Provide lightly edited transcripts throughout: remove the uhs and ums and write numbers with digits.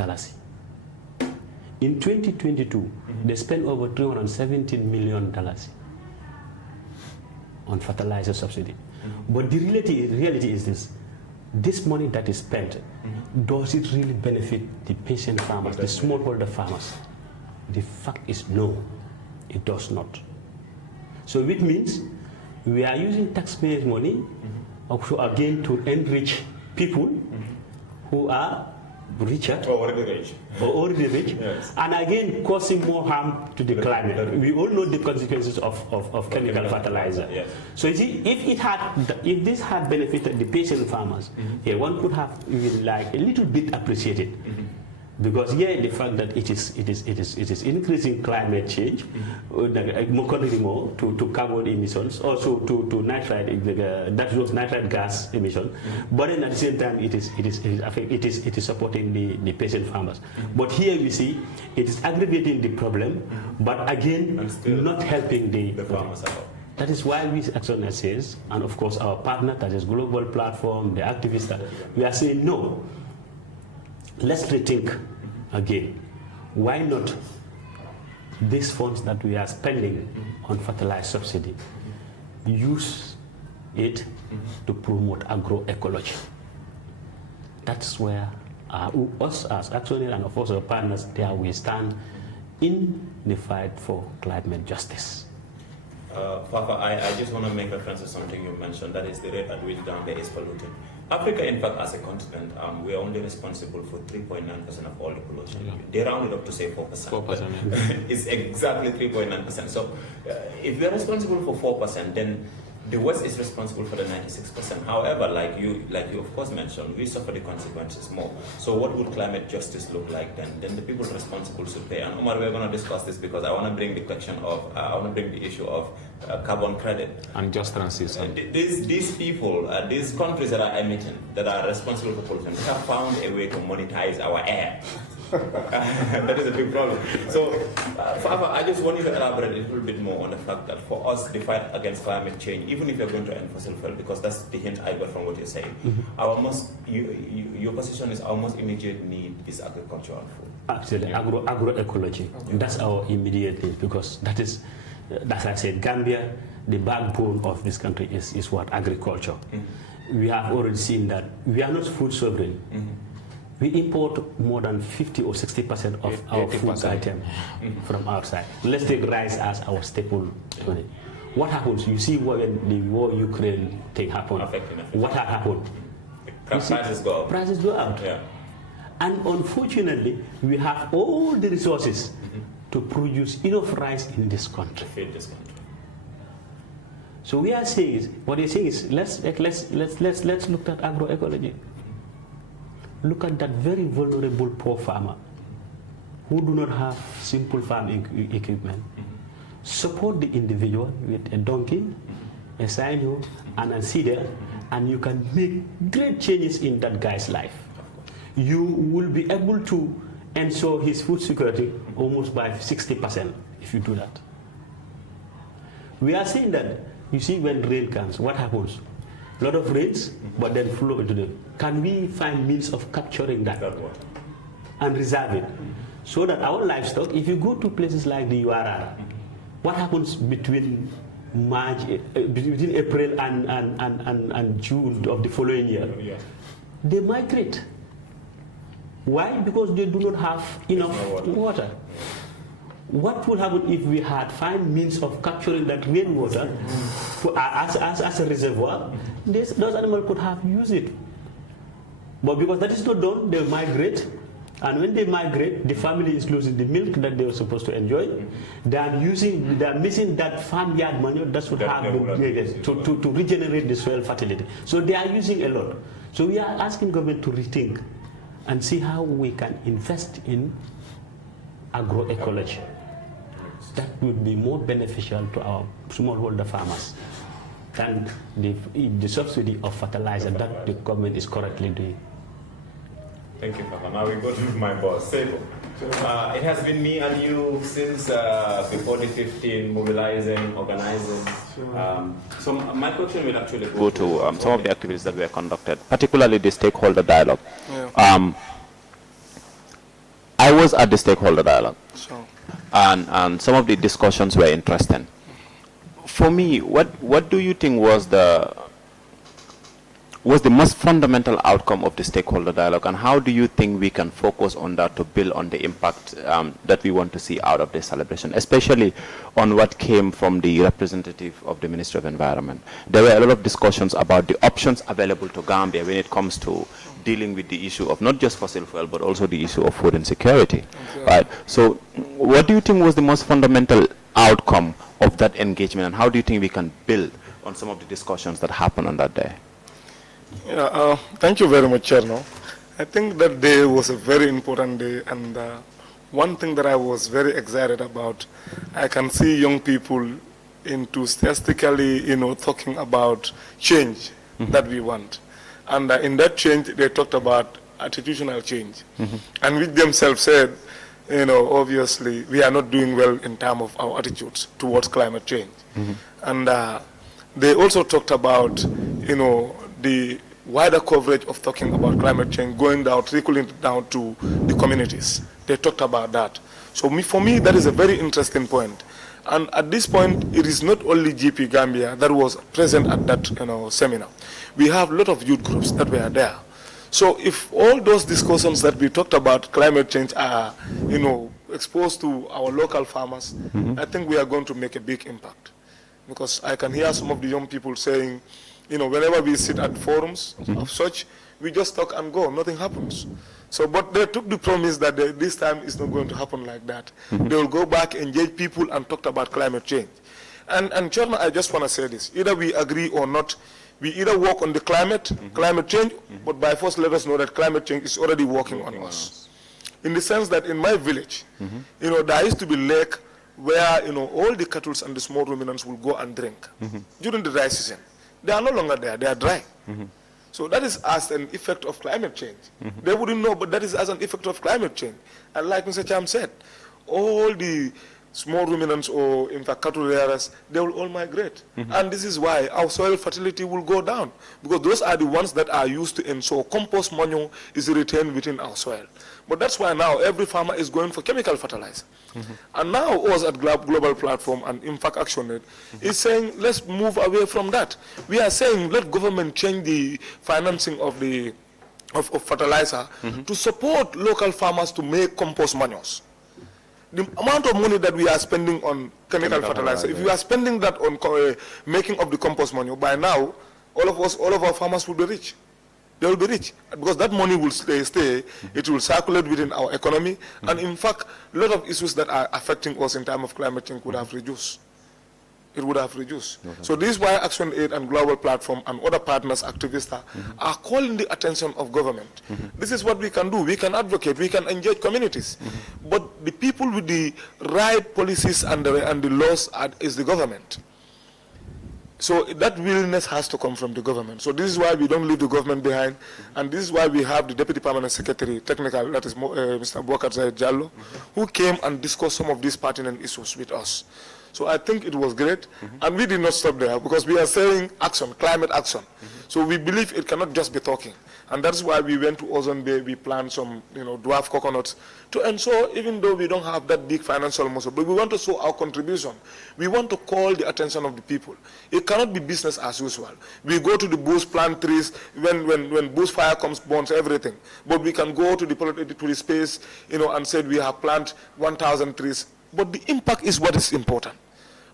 dollars. In 2022, they spent over $317 million on fertilizer subsidy. But the reality is this money that is spent, does it really benefit the patient farmers, the smallholder farmers? The fact is no, it does not. So which means we are using taxpayers' money again to enrich people who are richer or already rich, yes. And again causing more harm to the climate. We all know the consequences of chemical fertilizer. Yes. So you see, if this had benefited the patient farmers, yeah, one could have even like a little bit appreciated. Because the fact that it is increasing climate change, more to carbon emissions, also to nitrate, that was nitrate gas emission. But then at the same time, it is supporting the patient farmers. But here we see it is aggravating the problem, but again not helping the farmers at all. That is why we ActionAid says, and of course our partner, that is Global Platform, the activists, we are saying no. Let's rethink again. Why not these funds that we are spending on fertilizer subsidy, use it to promote agroecology? That's where us as ActionAid and of course our partners, there we stand in the fight for climate justice. Papa, I just want to make reference to something you mentioned, that is the rate at which Gambia is polluted. Africa, in fact, as a continent, we are only responsible for 3.9% of all the pollution. Yeah. They rounded up to say 4%. 4%. It's exactly 3.9%. So if we are responsible for 4%, then the West is responsible for the 96%. However, like you of course mentioned, we suffer the consequences more. So what would climate justice look like then? Then the people responsible should pay. And Omar, we're going to discuss this because I want to bring the question of, I want to bring the issue of carbon credit. And just transition. These people, these countries that are emitting, that are responsible for pollution, they have found a way to monetize our air. That is a big problem. So, Fafa, I just want you to elaborate a little bit more on the fact that for us, the fight against climate change, even if you're going to end fossil fuel, because that's the hint I got from what you're saying, your position is our most immediate need is agricultural food. Absolutely, agroecology. That's our immediate need, because that is, as I said, Gambia, the backbone of this country is what? Agriculture. We have already seen that we are not food sovereign. We import more than 50 or 60% of our food items from outside. Let's take rice as our staple. What happens? You see when the war Ukraine thing happened. What happened? Prices go up. Prices go up. Yeah. And unfortunately, we have all the resources to produce enough rice in this country. To feed this country. So we are saying, what you're saying is, let's look at agroecology. Look at that very vulnerable poor farmer who do not have simple farm equipment. Support the individual with a donkey, a silo, and a seeder, and you can make great changes in that guy's life. You will be able to ensure his food security almost by 60% if you do that. We are saying that, you see, when rain comes, what happens? A lot of rains, but then flow into them. Can we find means of capturing that and reserve it? So that our livestock, if you go to places like the URR, what happens between between April and June of the following year? They migrate. Why? Because they do not have enough water. What would happen if we had find means of capturing that rainwater as a reservoir? Those animals could have used it. But because that is not done, they migrate. And when they migrate, the family is losing the milk that they were supposed to enjoy. They are missing that farmyard manure that would have to regenerate the soil fertility. So they are using a lot. So we are asking government to rethink and see how we can invest in agroecology. That would be more beneficial to our smallholder farmers than the subsidy of fertilizer that the government is currently doing. Thank you, Papa. Now we go to my boss, Sebo. It has been me and you since before the 15, mobilizing, organizing. So my question will actually go to some of the activities that were conducted, particularly the stakeholder dialogue. I was at the stakeholder dialogue, So, and some of the discussions were interesting. For me, what do you think was the most fundamental outcome of the stakeholder dialogue, and how do you think we can focus on that to build on the impact that we want to see out of this celebration, especially on what came from the representative of the Ministry of Environment? There were a lot of discussions about the options available to Gambia when it comes to dealing with the issue of not just fossil fuel, but also the issue of food insecurity. Okay. Right? So what do you think was the most fundamental outcome of that engagement, and how do you think we can build on some of the discussions that happened on that day? yeah, thank you very much, Cherno. I think that day was a very important day, and one thing that I was very excited about, I can see young people enthusiastically, talking about change that we want. And in that change, they talked about attitudinal change, and which themselves said, obviously, we are not doing well in terms of our attitudes towards climate change. And they also talked about, the wider coverage of talking about climate change going down, trickling down to the communities. They talked about that. So for me, that is a very interesting point. And at this point, it is not only GP Gambia that was present at that seminar. We have a lot of youth groups that were there. So if all those discussions that we talked about climate change are, exposed to our local farmers, I think we are going to make a big impact. Because I can hear some of the young people saying, whenever we sit at forums of such, we just talk and go, nothing happens. So, but they took the promise that this time it's not going to happen like that. They will go back, engage people, and talk about climate change. And Chairman, I just want to say this, either we agree or not, we either work on the climate change, but by force let us know that climate change is already working on us. In the sense that in my village, there used to be lake where, all the cattle and the small ruminants will go and drink during the dry season. They are no longer there, they are dry. So that is as an effect of climate change. They wouldn't know, but that is as an effect of climate change. And like Mr. Cham said, all the small ruminants or in fact cattle rearers, they will all migrate. And this is why our soil fertility will go down, because those are the ones that are used to ensure compost manure is retained within our soil. But that's why now every farmer is going for chemical fertilizer. And now us at Global Platform and in fact ActionAid is saying let's move away from that. We are saying let government change the financing of the fertilizer to support local farmers to make compost manures. The amount of money that we are spending on chemical fertilizer, if we are spending that on making of the compost manure, by now, all of our farmers will be rich. They will be rich because that money will stay. It will circulate within our economy, and in fact, a lot of issues that are affecting us in terms of climate change would have reduced. It would have reduced. So this is why ActionAid and Global Platform and other partners, activists, are calling the attention of government. This is what we can do. We can advocate. We can engage communities. But the people with the right policies and the laws is the government. So that willingness has to come from the government. So this is why we don't leave the government behind, and this is why we have the Deputy Permanent Secretary, Technical, that is Mr. Boubacar Zahid Jallo, who came and discussed some of these pertinent issues with us. So I think it was great, and we did not stop there because we are saying action, climate action. So we believe it cannot just be talking, and that's why we went to Ozone Bay. We planted some, dwarf coconuts to ensure, even though we don't have that big financial muscle, but we want to show our contribution. We want to call the attention of the people. It cannot be business as usual. We go to the bush, plant trees. When bush fire comes, burns everything. But we can go to the space, and say we have planted 1,000 trees. But the impact is what is important.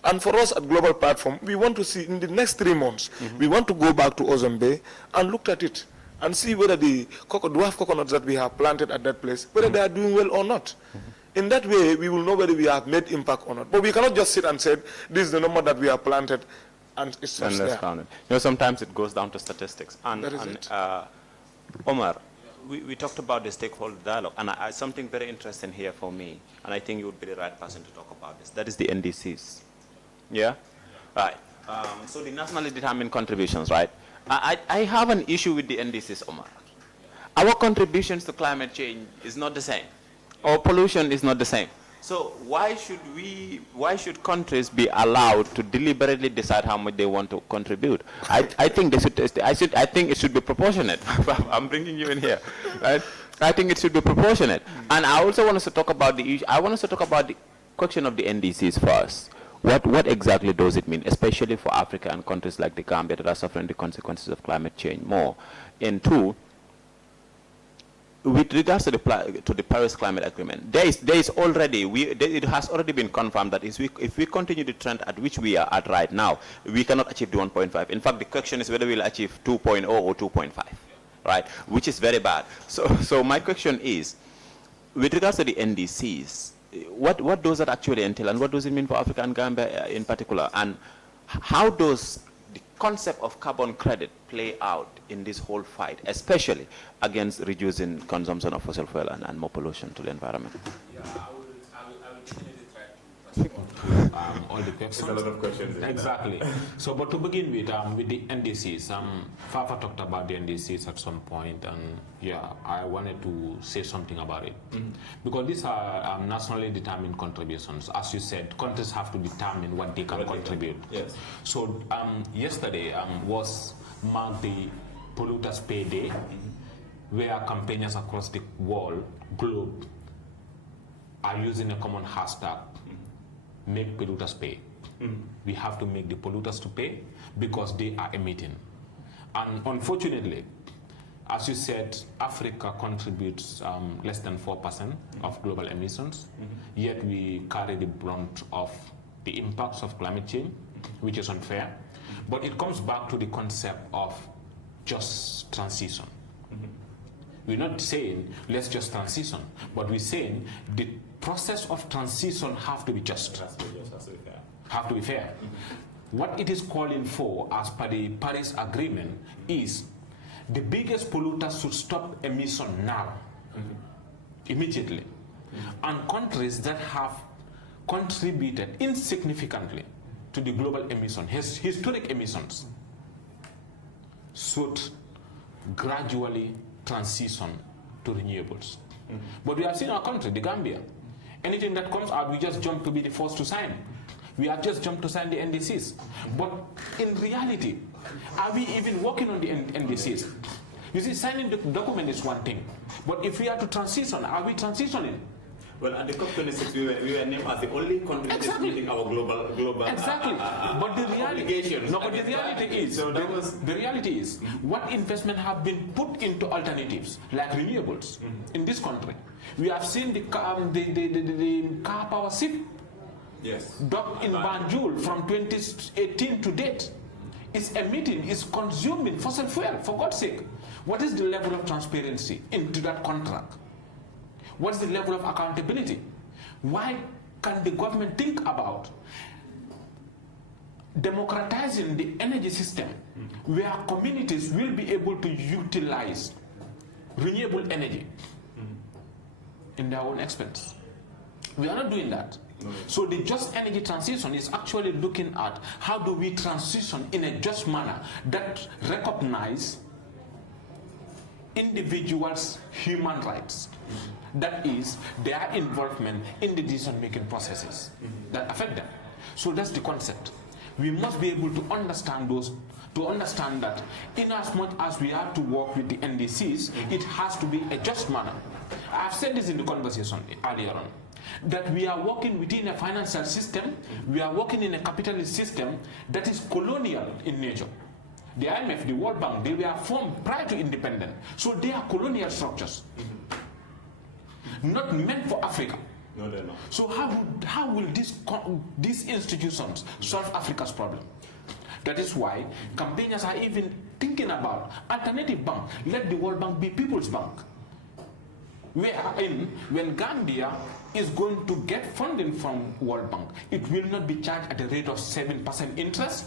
And for us at Global Platform, we want to see in the next 3 months, we want to go back to Ozone Bay and look at it and see whether the dwarf coconuts that we have planted at that place, whether they are doing well or not. In that way, we will know whether we have made impact or not. But we cannot just sit and say, this is the number that we have planted, and it's just there. Sometimes it goes down to statistics. Omar, we talked about the stakeholder dialogue, and something very interesting here for me, and I think you would be the right person to talk about this. That is the NDCs. Yeah? Right. So the nationally determined contributions, right? I have an issue with the NDCs, Omar. Our contributions to climate change is not the same. Our pollution is not the same. So why should countries be allowed to deliberately decide how much they want to contribute? I think they should. I think it should be proportionate. I'm bringing you in here, right? I think it should be proportionate. And I also want us to talk about the issue. I want us to talk about the question of the NDCs first. What exactly does it mean, especially for Africa and countries like the Gambia that are suffering the consequences of climate change more? And two, with regards to the Paris Climate Agreement, there is already, it has already been confirmed that if we continue the trend at which we are at right now, we cannot achieve the 1.5. In fact, the question is whether we'll achieve 2.0 or 2.5, right? Which is very bad. So my question is, with regards to the NDCs, what does that actually entail, and what does it mean for Africa and Gambia in particular? And how does the concept of carbon credit play out in this whole fight, especially against reducing consumption of fossil fuel and more pollution to the environment? Yeah, I will definitely try to respond to all the questions. There's a lot of questions. Exactly. So, but to begin with the NDCs, Fafa talked about the NDCs at some point, and yeah, I wanted to say something about it. Because these are nationally determined contributions. As you said, countries have to determine what they can contribute. Yes. So yesterday was marked the Polluters Pay Day, where campaigners across the globe are using a common hashtag, make polluters pay. We have to make the polluters to pay because they are emitting. And unfortunately, as you said, Africa contributes less than 4% of global emissions, yet we carry the brunt of the impacts of climate change, which is unfair. But it comes back to the concept of just transition. We're not saying let's just transition, but we're saying the process of transition have to be just. Have to be fair. What it is calling for, as per the Paris Agreement, is the biggest polluters should stop emission now, immediately. And countries that have contributed insignificantly to the global emission, historic emissions, should gradually transition to renewables. But we have seen our country, the Gambia, anything that comes out, we just jump to be the first to sign. We have just jumped to sign the NDCs. But in reality, are we even working on the NDCs? You see, signing the document is one thing, but if we are to transition, are we transitioning? Well, at the COP26, we were named as the only country that is meeting our global exactly. But the reality, the reality is, what investment have been put into alternatives like renewables in this country? We have seen the car power ship docked in Banjul from 2018 to date. It's emitting, it's consuming fossil fuel, for God's sake. What is the level of transparency into that contract? What's the level of accountability? Why can the government think about democratizing the energy system where communities will be able to utilize renewable energy in their own expense? We are not doing that. So the just energy transition is actually looking at how do we transition in a just manner that recognize individuals' human rights. That is, their involvement in the decision-making processes that affect them. So that's the concept. We must be able to understand those, to understand that in as much as we have to work with the NDCs, it has to be a just manner. I've said this in the conversation earlier on, that we are working within a financial system, we are working in a capitalist system that is colonial in nature. The IMF, the World Bank, they were formed prior to independence. So they are colonial structures, not meant for Africa. No, they're not. So how will these institutions solve Africa's problem? That is why campaigners are even thinking about alternative bank. Let the World Bank be People's Bank. Wherein, when Gambia is going to get funding from World Bank, it will not be charged at a rate of 7% interest,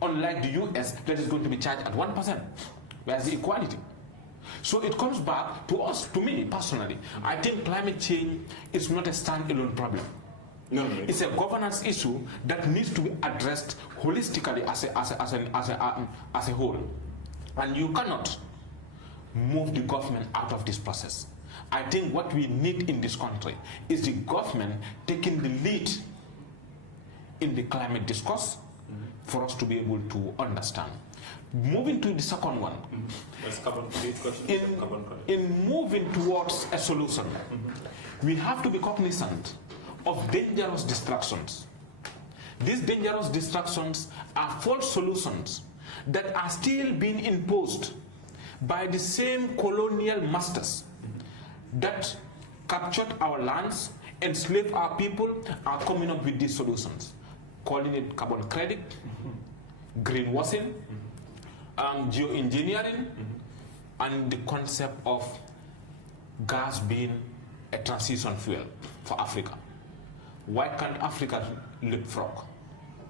unlike the US that is going to be charged at 1%. Where's the equality? So it comes back to us, to me personally. I think climate change is not a standalone problem. No. It's a governance issue that needs to be addressed holistically as a whole. And you cannot move the government out of this process. I think what we need in this country is the government taking the lead in the climate discourse, for us to be able to understand. Moving to the second one, in moving towards a solution, we have to be cognizant of dangerous distractions. These dangerous distractions are false solutions that are still being imposed by the same colonial masters that captured our lands, enslaved our people, are coming up with these solutions, calling it carbon credit, greenwashing, geoengineering, and the concept of gas being a transition fuel for Africa. Why can't Africa leapfrog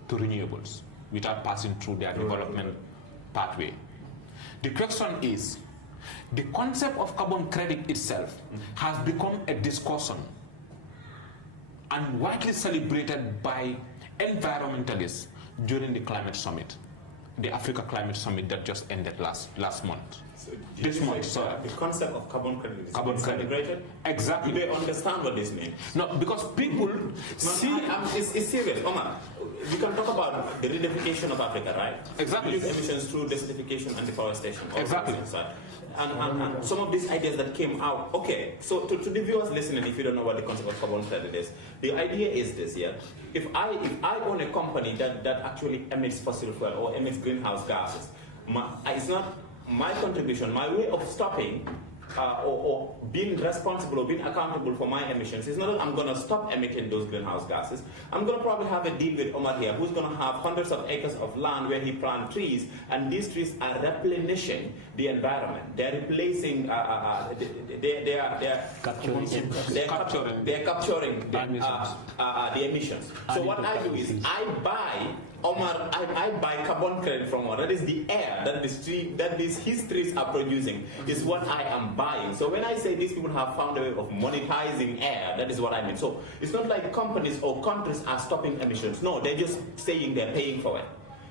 to renewables without passing through their development pathway? The question is, the concept of carbon credit itself has become a discussion and widely celebrated by environmentalists during the climate summit, the Africa Climate Summit that just ended last month. So this month, sorry. The concept of carbon credit is celebrated? Exactly. Do they understand what this means? No, because people see... It's serious. Omar, we can talk about the redefication of Africa, right? Exactly. Emissions through desertification and deforestation. Exactly. And some of these ideas that came out, okay, so to the viewers listening, if you don't know what the concept of carbon credit is, the idea is this, yeah? If I own a company that actually emits fossil fuel or emits greenhouse gases, it's not my contribution, my way of stopping or being responsible or being accountable for my emissions is not that I'm going to stop emitting those greenhouse gases. I'm going to probably have a deal with Omar here, who's going to have hundreds of acres of land where he plants trees, and these trees are replenishing the environment. They're replacing, they're capturing the emissions. So what I do is I buy Omar, I buy carbon credit from Omar. That is the air that his trees are producing, is what I am buying. So when I say these people have found a way of monetizing air, that is what I mean. So it's not like companies or countries are stopping emissions. No, they're just saying they're paying for it.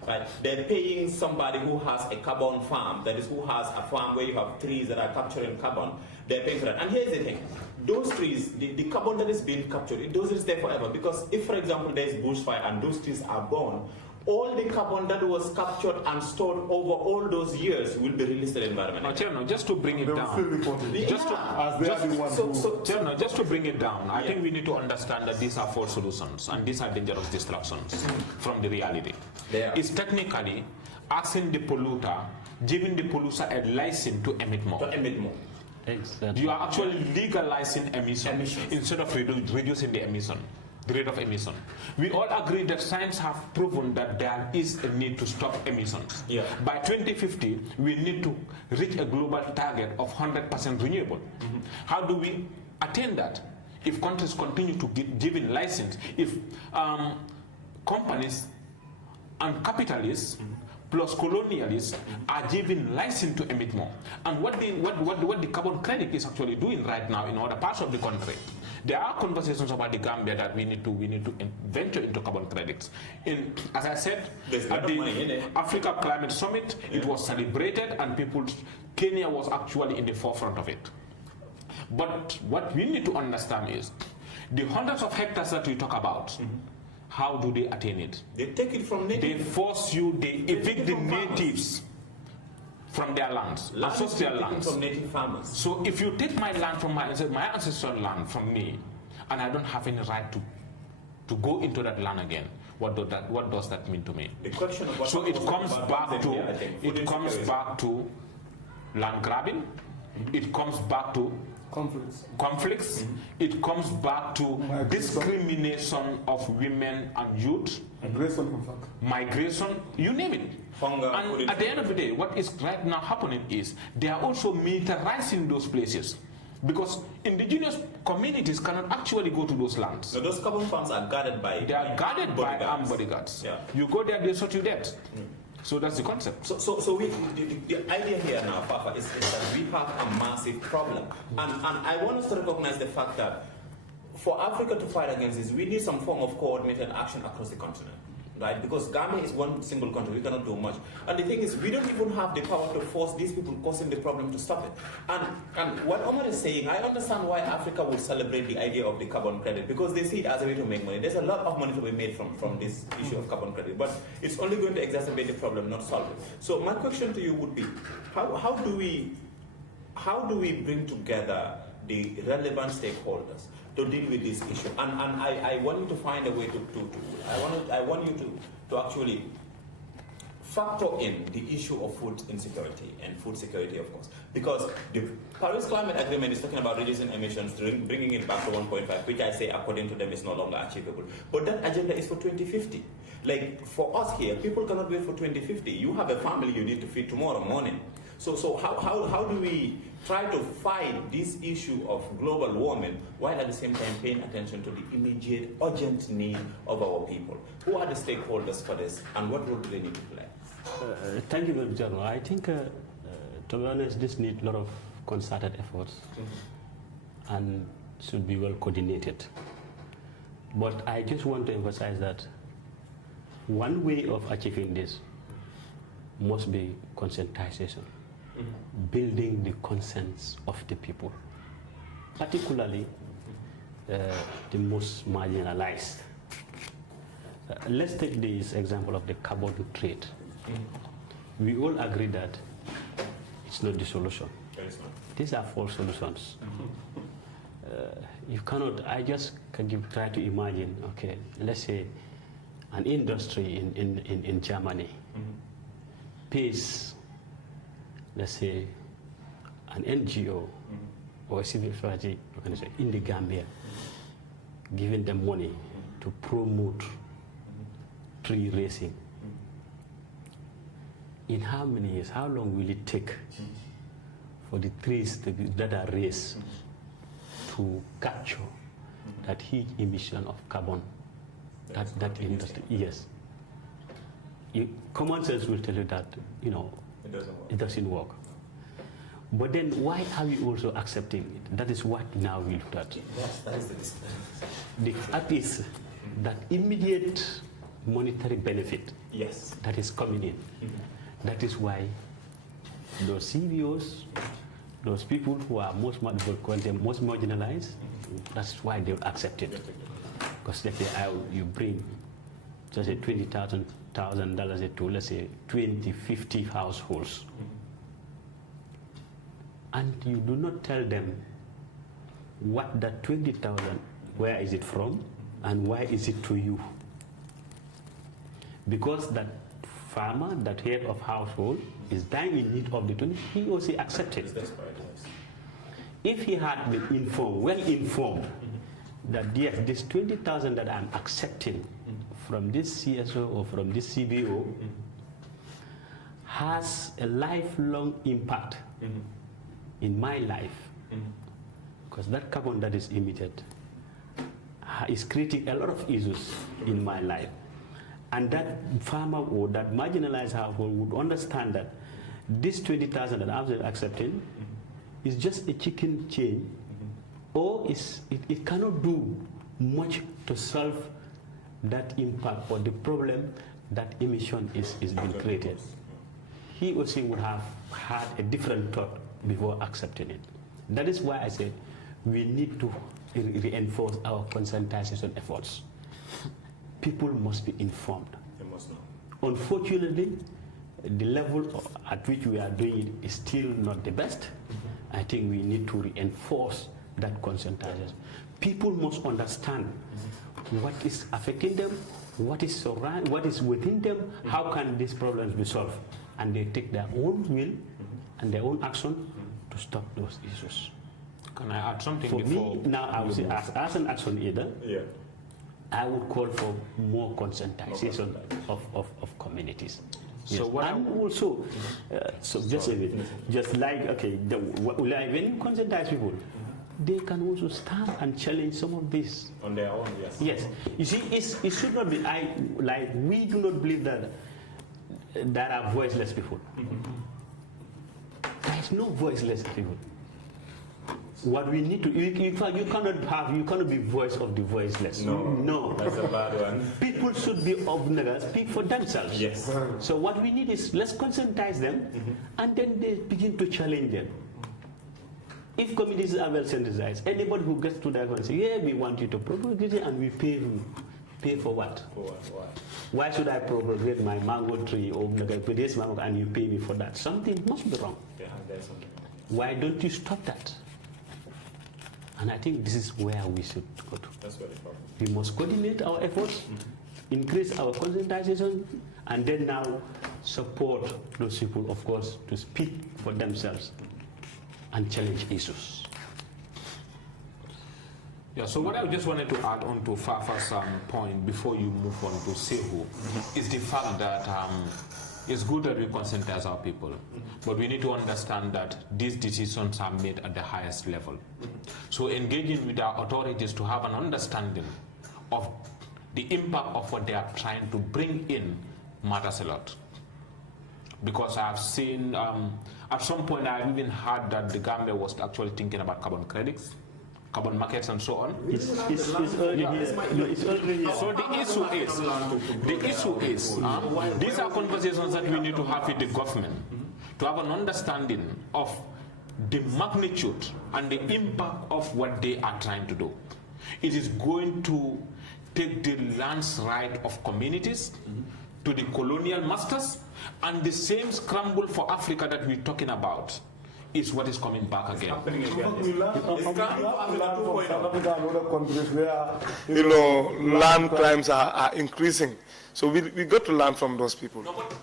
Right? They're paying somebody who has a carbon farm, that is, who has a farm where you have trees that are capturing carbon. They're paying for that. And here's the thing. Those trees, the carbon that is being captured, it doesn't stay forever. Because if, for example, there's bushfire and those trees are gone, all the carbon that was captured and stored over all those years will be released to the environment. No, Chairman, just to bring it down. Just to bring it down, I think we need to understand that these are false solutions and these are dangerous distractions from the reality. It's technically asking the polluter, giving the polluter a license to emit more. Exactly. You are actually legalizing emissions instead of reducing the emission. The rate of emission. We all agree that science have proven that there is a need to stop emissions. Yeah. By 2050, we need to reach a global target of 100% renewable. How do we attain that? If countries continue to give in license, if companies and capitalists plus colonialists are given license to emit more. And what the carbon credit is actually doing right now in other parts of the country. There are conversations about the Gambia that we need to venture into carbon credits. As I said, at the Africa Climate Summit, it was celebrated and Kenya was actually in the forefront of it. But what we need to understand is, the hundreds of hectares that we talk about, how do they attain it? They take it from natives. They force you, they evict the natives from their lands, ancestral lands. From native farmers. So if you take my land from my ancestral land from me, and I don't have any right to go into that land again, what does that mean to me? The question of what so it comes back to land grabbing. It comes back to conflicts. It comes back to discrimination of women and youth. Migration, you name it. Hunger, and at the end of the day, what is right now happening is they are also militarizing those places, because indigenous communities cannot actually go to those lands. So those carbon farms are guarded by armed bodyguards. Yeah. You go there, they shot you dead. So that's the concept. So the idea here now, Papa, is that we have a massive problem. And I want us to recognize the fact that for Africa to fight against this, we need some form of coordinated action across the continent. right? Because Gambia is one single country, we cannot do much. And the thing is, we don't even have the power to force these people causing the problem to stop it. And what Omar is saying, I understand why Africa would celebrate the idea of the carbon credit, because they see it as a way to make money. There's a lot of money to be made from this issue of carbon credit, but it's only going to exacerbate the problem, not solve it. So my question to you would be, how do we bring together the relevant stakeholders to deal with this issue? And I want you to find a way I want you to actually factor in the issue of food insecurity and food security, of course, because the Paris Climate Agreement is talking about reducing emissions, bringing it back to 1.5, which I say, according to them, is no longer achievable. But that agenda is for 2050. Like, for us here, people cannot wait for 2050. You have a family you need to feed tomorrow morning. So how do we try to fight this issue of global warming while at the same time paying attention to the immediate, urgent need of our people? Who are the stakeholders for this, and what role do they need to play? Thank you, Mr. General. I think, to be honest, this needs a lot of concerted efforts and should be well coordinated. But I just want to emphasize that one way of achieving this must be conscientization. Building the conscience of the people, particularly the most marginalized. Let's take this example of the carbon trade. We all agree that it's not the solution. These are false solutions. You cannot, I just try to imagine, okay, let's say an industry in Germany pays, let's say, an NGO or a civil society organization in the Gambia, giving them money to promote tree raising. In how many years, how long will it take for the trees that are raised to capture that huge emission of carbon that industry? Yes. Common sense will tell you that, it doesn't work. But then why are we also accepting it? That is what now we look at. Yes, that is the discipline. The fact is that immediate monetary benefit that is coming in. That is why those CBOs, those people who are most marginalized, that's why they'll accept it. Because let's say you bring just a $20,000 to, let's say, 20, 50 households. And you do not tell them what that 20,000, where is it from, and why is it to you? Because that farmer, that head of household, is dying in need of the 20, he or she accepted. If he had been well informed, that yes, this 20,000 that I'm accepting from this CSO or from this CBO has a lifelong impact in my life, because that carbon that is emitted is creating a lot of issues in my life. And that farmer or that marginalized household would understand that this 20,000 that I'm accepting is just a chicken chain, or it cannot do much to solve that impact or the problem that emission is being created. He or she would have had a different thought before accepting it. That is why I say we need to reinforce our conscientization efforts. People must be informed. They must know. Unfortunately, the level at which we are doing it is still not the best. I think we need to reinforce that conscientization. People must understand what is affecting them, what is within them, how can these problems be solved, and they take their own will and their own action to stop those issues. Can I add something For before? me, now I would say, as an ActionAid, I would call for more conscientization of communities. Yes. So what and also, just like, okay, when you conscientize people, they can also stand and challenge some of this. On their own, yes. Yes. You see, it should not be, we do not believe that there are voiceless people. There is no voiceless people. What we need to, you cannot be voice of the voiceless. No. That's a bad one. People should be speak for themselves. Yes. So what we need is let's conscientize them, and then they begin to challenge them. If communities are well sensitized, anybody who gets to that and say, yeah, we want you to propagate it, and we pay you. Pay for what? Why should I propagate my mango tree or this mango and you pay me for that? Something must be wrong. Yeah, there's something wrong. Why don't you stop that? And I think this is where we should go to. That's very important. We must coordinate our efforts, increase our conscientization, and then now support those people, of course, to speak for themselves and challenge issues. Yeah, so what I just wanted to add on to Fafa's point before you move on to Sehu is the fact that it's good that we conscientize our people, but we need to understand that these decisions are made at the highest level. So engaging with our authorities to have an understanding of the impact of what they are trying to bring in matters a lot. Because I've seen, at some point I've even heard that the Gambia was actually thinking about carbon credits, carbon markets and so on. It's already here. No, it's already here. So the issue is, these are conversations that we need to have with the government to have an understanding of the magnitude and the impact of what they are trying to do. It is going to take the lands right of communities to the colonial masters, and the same scramble for Africa that we're talking about is what is coming back again. Land crimes are increasing. So we got to learn from those people. No, but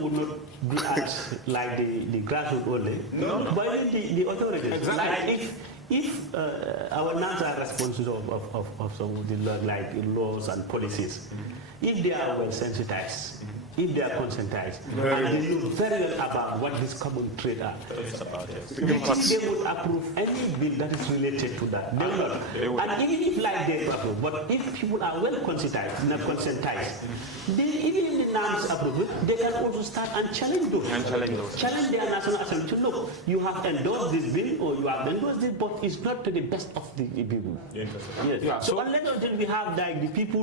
would not be as like the grassroots only. No. But the authorities. Exactly. Like if our lands are responsible of some of the like laws and policies, if they are well sensitized, if they are conscientized, and they know very well about what this common trade are, they would approve any bill that is related to that. They will not. And even if like they approve, but if people are well conscientized, even if the norms approve it, they can also start and challenge those. Challenge their National Assembly to look, you have endorsed this bill or you have endorsed it, but it's not to the best of the people. Interesting. Yes. Yeah. So unless we have like the people